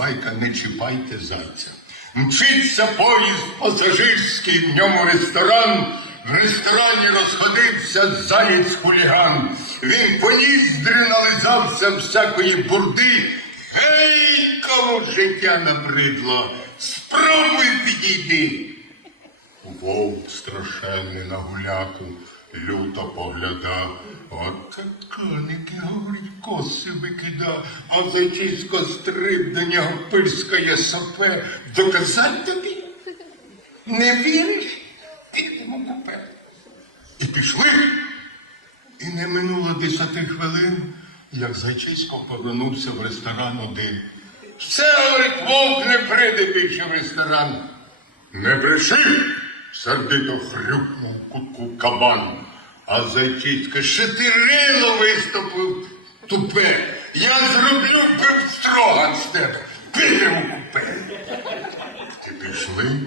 байка не чіпайте зайця. Мчиться поїзд пасажирський, в ньому ресторан. В ресторані розходився заєць хуліган. Він по ніздрі нализався всякої бурди. Гей, кому життя набридло, спробуй підійди. Вовк страшенний на гуляку, люто поглядав. От коники, говорить, коси викида, а зайчисько стриб до сапе. Доказать тобі? Не віриш? Підемо купе. І пішли. І не минуло десяти хвилин, як Зайчисько повернувся в ресторан один. Все, говорить, вовк не прийде більше в ресторан. Не бреши, сердито хрюкнув кутку кабан. А Зайчисько шатирило виступив тупе. Я зроблю пивстроган з тебе. Підемо купе. Ти пішли,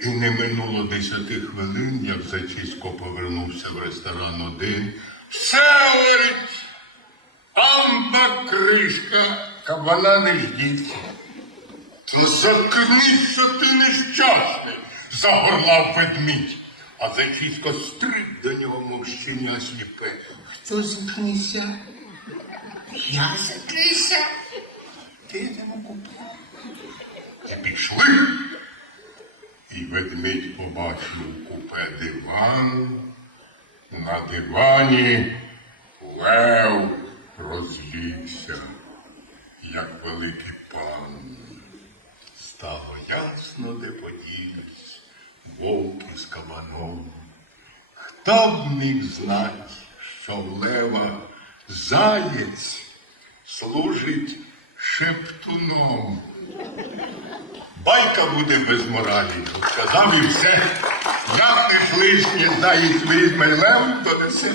і не минуло десяти хвилин, як Зайчисько повернувся в ресторан один. Все, говорить, амба кришка, кабана не ждіть. То заткнися ти нещасний, загорлав ведмідь. А Зайчисько стриг до нього мовщиня сліпе. Хто заткнися? Я заткнися. Підемо купе. І пішли. І ведмідь побачив купе диван. На дивані лев розлігся, як великий пан. Вовки із кабаном. Хто б міг знати, що в лева заєць служить шептуном. Байка буде без моралі. Сказав і все. Як не лишнє заєць візьме лев, то несе.